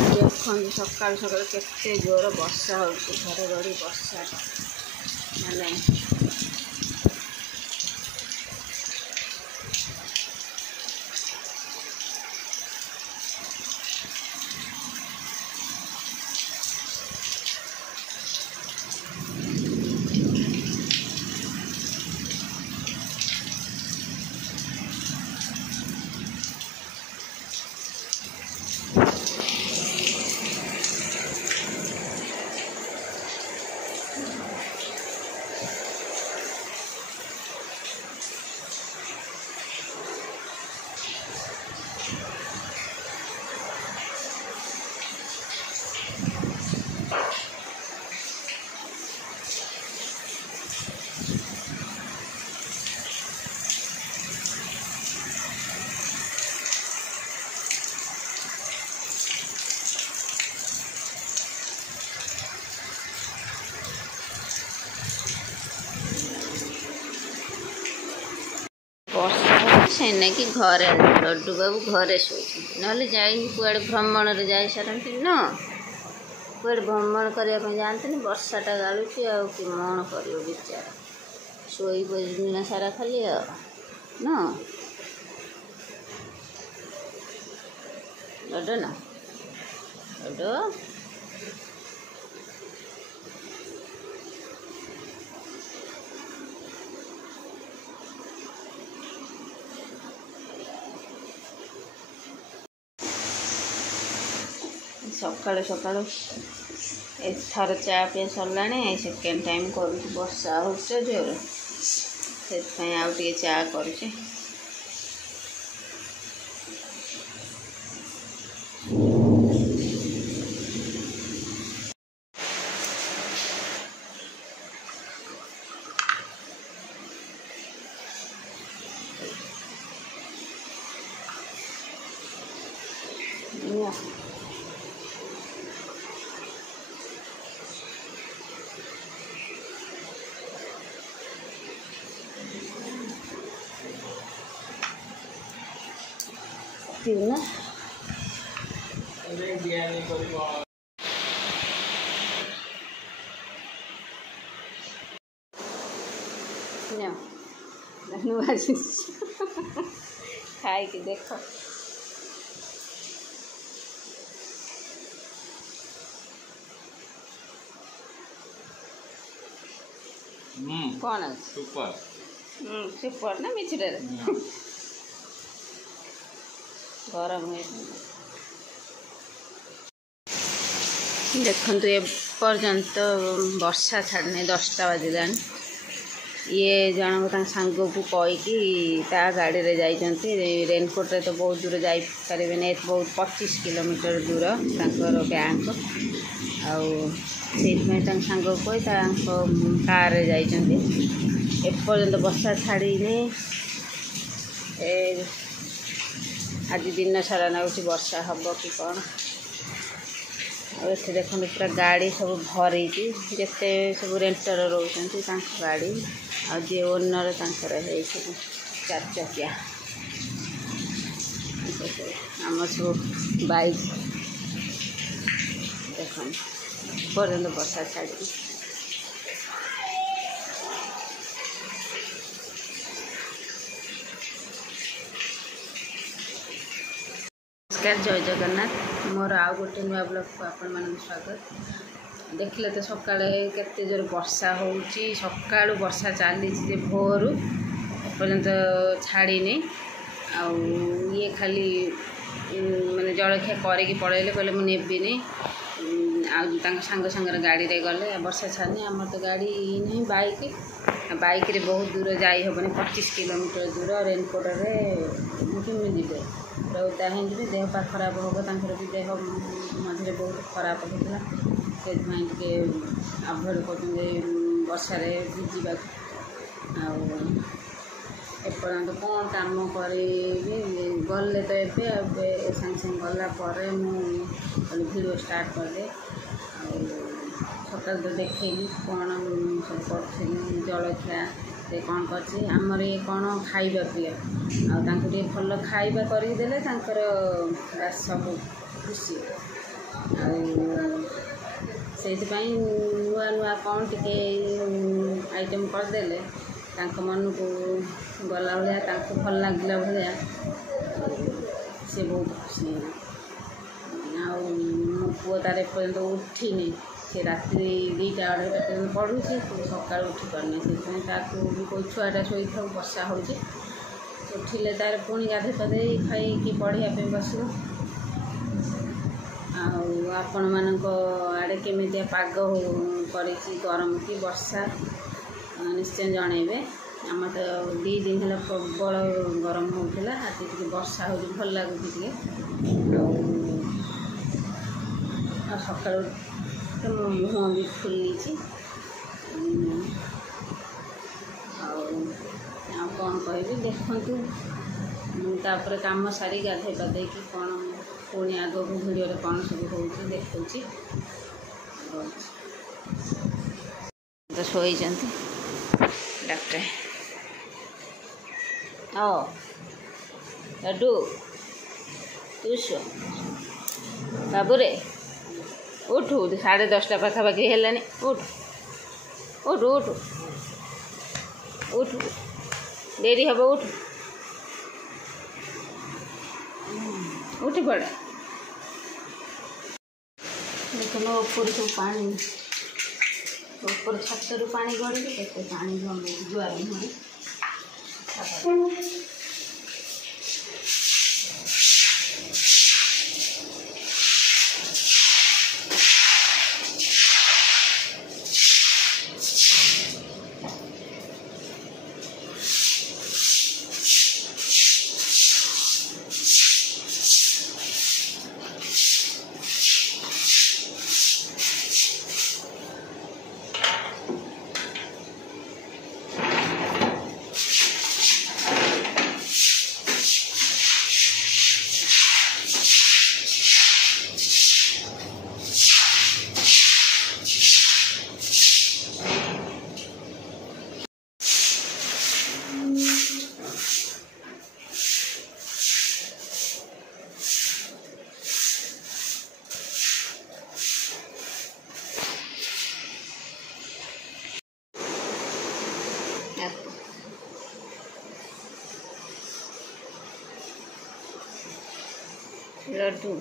ଦେଖନ୍ତୁ ସକାଳୁ ସକାଳୁ କେତେ ଜୋର ବର୍ଷା ହେଉଛି, ଘଡ଼ଘଡ଼ି ବର୍ଷା ମାନେ ବର୍ଷା ହେଉଛି ନାକି ଘରେ ଲଡ଼ୁ ବାବୁ ଘରେ ଶୋଇଛନ୍ତି, ନହେଲେ ଯାଇକି କୁଆଡ଼େ ଭ୍ରମଣରେ ଯାଇସାରନ୍ତି ନା, କୁଆଡ଼େ ଭ୍ରମଣ କରିବା ପାଇଁ ଯାଆନ୍ତିନି। ବର୍ଷାଟା ଗାଳୁଛି ଆଉ କି କ'ଣ କରିବ ବିଚାରା, ଶୋଇବ ଦିନ ସାରା ଖାଲି ଆଉ ନା ଲଡ଼ୁ ନା ଲଡ଼ୁ। ସକାଳୁ ସକାଳୁ ଏଥର ଚା ପିଆ ସରିଲାଣି, ସେକେଣ୍ଡ ଟାଇମ୍ କରୁଛି। ବର୍ଷା ହେଉଛି ଜୋର, ସେଥିପାଇଁ ଆଉ ଟିକେ ଚା କରୁଛି। ପିଉନା ନୂଆ ଜିନିଷ ଖାଇକି ଦେଖ। କ'ଣ ସୁପର ସୁପର ନା ମିଛୁଟାରେ ଗରମ ହୁଏ। ଦେଖନ୍ତୁ ଏପର୍ଯ୍ୟନ୍ତ ବର୍ଷା ଛାଡ଼ିନି, 10ଟା ବାଜିଲାଣି। ଇଏ ଜଣକ ତାଙ୍କ ସାଙ୍ଗକୁ କହିକି ତା ଗାଡ଼ିରେ ଯାଇଛନ୍ତି। ରେନକୋଟ୍ରେ ତ ବହୁତ ଦୂର ଯାଇପାରିବେନି, ବହୁତ 25 କିଲୋମିଟର ଦୂର ତାଙ୍କର ବ୍ୟାଙ୍କ, ଆଉ ସେଇଥିପାଇଁ ତାଙ୍କ ସାଙ୍ଗକୁ କହି ତାଙ୍କ କାର୍ରେ ଯାଇଛନ୍ତି। ଏପର୍ଯ୍ୟନ୍ତ ବର୍ଷା ଛାଡ଼ିନି, ଆଜି ଦିନ ସାରା ଲାଗୁଛି ବର୍ଷା ହେବ କି କ'ଣ। ଆଉ ଏଠି ଦେଖନ୍ତୁ ପୁରା ଗାଡ଼ି ସବୁ ଭରିଛି, ଯେତେ ସବୁ ରେଣ୍ଟର ରହୁଛନ୍ତି ତାଙ୍କ ଗାଡ଼ି, ଆଉ ଯିଏ ଓନର ତାଙ୍କର ହେଇଛି 4 ଚକିଆ। ଆମର ସବୁ ବାଇକ୍। ଦେଖନ୍ତୁ ଏପର୍ଯ୍ୟନ୍ତ ବର୍ଷା ଛାଡ଼ିନି। ନମସ୍କାର, ଜୟ ଜଗନ୍ନାଥ। ମୋର ଆଉ ଗୋଟେ ନୂଆ ବ୍ଲଗ୍କୁ ଆପଣମାନଙ୍କୁ ସ୍ୱାଗତ। ଦେଖିଲେ ତ ସକାଳେ କେତେ ଜୋର ବର୍ଷା ହେଉଛି, ସକାଳୁ ବର୍ଷା ଚାଲିଛି ଯେ ଭୋରୁ, ଏପର୍ଯ୍ୟନ୍ତ ଛାଡ଼ିନି। ଆଉ ଇଏ ଖାଲି ମାନେ ଜଳଖିଆ କରିକି ପଳେଇଲେ, କହିଲେ ମୁଁ ନେବିନି, ଆଉ ତାଙ୍କ ସାଙ୍ଗ ସାଙ୍ଗରେ ଗାଡ଼ିରେ ଗଲେ। ବର୍ଷା ଛାଡ଼ିନି, ଆମର ତ ଗାଡ଼ି ନାହିଁ, ବାଇକ୍ରେ ବହୁତ ଦୂର ଯାଇ ହେବନି, 25 କିଲୋମିଟର ଦୂର। ରେନକୋଟ୍ରେ କେମିତି ଯିବେ, ପୁରା ଓଦା ହେଇଯିବେ, ଦେହ ପା ଖରାପ ହେବ। ତାଙ୍କର ବି ଦେହ ମଝିରେ ବହୁତ ଖରାପ ହେଇଥିଲା, ସେଥିପାଇଁ ଟିକେ ଆଭଏଡ଼ କରୁଛନ୍ତି ବର୍ଷାରେ ଭିଜିବାକୁ। ଆଉ ଏପର୍ଯ୍ୟନ୍ତ କ'ଣ କାମ କରିବି, ଗଲେ ତ ଏବେ ସାଙ୍ଗେ ସାଙ୍ଗେ ଗଲା ପରେ ମୁଁ ଭିଡ଼ିଓ ଷ୍ଟାର୍ଟ କରିଦିଏ। ଆଉ ସକାଳୁ ତ ଦେଖେଇଲି କ'ଣ ସବୁ କରିଥିଲି, ଜଳଖିଆରେ କ'ଣ କରିଛି। ଆମର ଇଏ କ'ଣ ଖାଇବା ପ୍ରିୟ, ଆଉ ତାଙ୍କୁ ଟିକେ ଭଲ ଖାଇବା କରିକି ଦେଲେ ତାଙ୍କର ସବୁ ଖୁସି। ସେଇଥିପାଇଁ ନୂଆ ନୂଆ କ'ଣ ଟିକେ ଆଇଟମ୍ କରିଦେଲେ ତାଙ୍କ ମନକୁ ଗଲା ଭଳିଆ, ତାଙ୍କୁ ଭଲ ଲାଗିଲା ଭଳିଆ ସେ ବହୁତ ଖୁସି ହେବେ। ଆଉ ମୋ ପୁଅ ତାର ଏପର୍ଯ୍ୟନ୍ତ ଉଠିନି, ସେ ରାତି 2ଟା ଅଢ଼େଇଟା ପର୍ଯ୍ୟନ୍ତ ପଢ଼ୁଛି, ସକାଳୁ ଉଠି ପାରୁନି। ସେଥିପାଇଁ ତାକୁ ବି କେଉଁ ଛୁଆଟା ଶୋଇଥାଉ, ବର୍ଷା ହେଉଛି, ଉଠିଲେ ତାର ପୁଣି ଗାଧୋଇ ପାଧୋଇ ଖାଇକି ପଢ଼ିବା ପାଇଁ ବସିବ। ଆଉ ଆପଣମାନଙ୍କ ଆଡ଼େ କେମିତିଆ ପାଗ କରିଛି, ଗରମ କି ବର୍ଷା, ନିଶ୍ଚୟ ଜଣେଇବେ। ଆମର ତ 2 ଦିନ ହେଲା ପ୍ରବଳ ଗରମ ହେଉଥିଲା, ଆଜି ଟିକେ ବର୍ଷା ହେଉଛି, ଭଲ ଲାଗୁଛି ଟିକେ। ଆଉ ସକାଳୁ ମୋ ମୁହଁ ବି ଫୁଲିଛି। ଆଉ କ'ଣ କହିବି, ଦେଖନ୍ତୁ। ମୁଁ ତାପରେ କାମ ସାରି ଗାଧୋଇ ପାଧୋଇକି କ'ଣ ପୁଣି ଆଗକୁ ଭିଡ଼ିଓରେ କ'ଣ ସବୁ ହେଉଛି ଦେଖାଉଛି। ତ ଶୋଇଛନ୍ତି ଡାକ୍ତର। ଲଡ଼ୁ ତୁ ଶୁଅ ବାବୁରେ, ଉଠୁ, 10:30 ପାଖାପାଖି ହେଲାଣି, ଉଠୁ ଉଠୁ ଉଠୁ ଉଠୁ, ଡେରି ହେବ, ଉଠୁ ଉଠି ପଡ଼। ଦେଖୁନ ଉପରୁ ସବୁ ପାଣି, ଉପର ଛାତରୁ ପାଣି ଗଡ଼ିକି କେତେ ପାଣି ଜମେଇଛି ଦୁଆର ମୁହଁରେ। लड्डू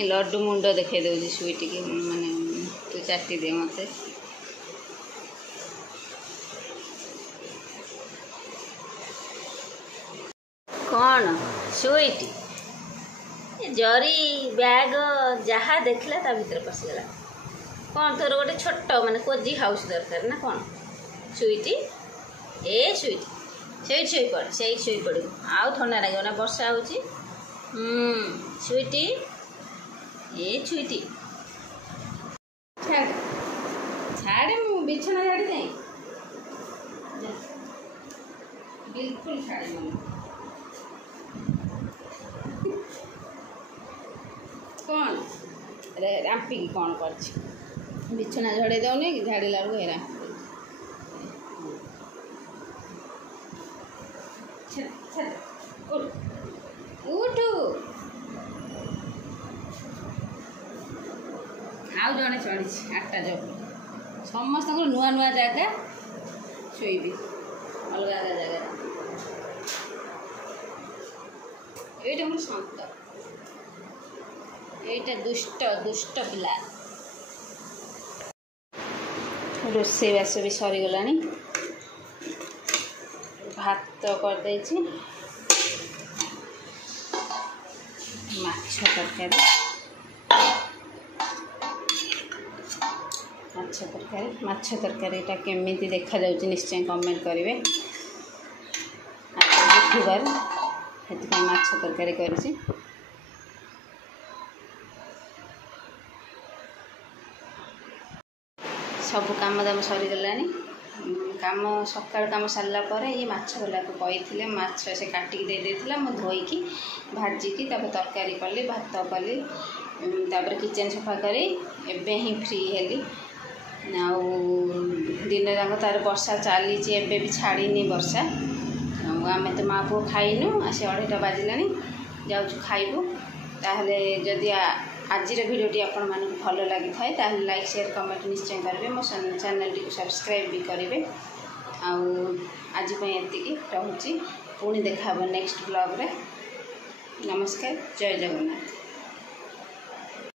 लड्डू मुंड देखे दे स्वीट की माने तू चाटी दे मत कौन स्वीट जरी बैग जहाँ देखला ता भीतर पशिगला कौन तोर गोटे छोट माने कोजी हाउस दरकार ना कौन स्वीट ए स्वीट से पड़ से पड़ आउ ठंडा लगे ना वर्षा हो स्वीटी ए स्वीटी छाड़ छाड़े मु बिछना झाड़ी दे बिल्कुल छाड़े मु कौन अरे राम्पी की कौन कर बिछना झड़े दौनी कि झाड़िला बेलू हेरा उठू आउ जड़े चढ़ी 8टा जब समस्त नुआ नुआ जगह शोबी अलग अलग जगह ये मोर शांत ये दुष्ट दुष्ट पिला रोसे बास भी सरीगला भात करदे माछ तरकारी माछ तरकारीटा केमिति देखा जाउछि निश्चय कमेंट करेंगे बुधवार से माछ तरकारी करी सब काम दाम सरीगला काम सकाल काम सारा पर ये माछ वाला को कही माछ से काटिकी दे देथिला मु धोईकी भाजिकी तरकारी कली भात कली तापर किचन सफा करी एबे ही फ्री हेली आउ दिन जाक तार वर्षा चली एबे भी छाड़ीनी वर्षा आम तो माँ पुओ खाइनु आसी 2:30 बाजिलानी जाऊँ खाइबू ताहले जदि आजिर भिडियोटी आपण मानक भल लगी थाए ताहले लाइक शेयर कमेंट निश्चय करेंगे मो चैनल टी सब्सक्राइब भी करेंगे आज एति रोचे पुणी देखा नेक्स्ट ब्लॉग रे नमस्कार जय जगन्नाथ।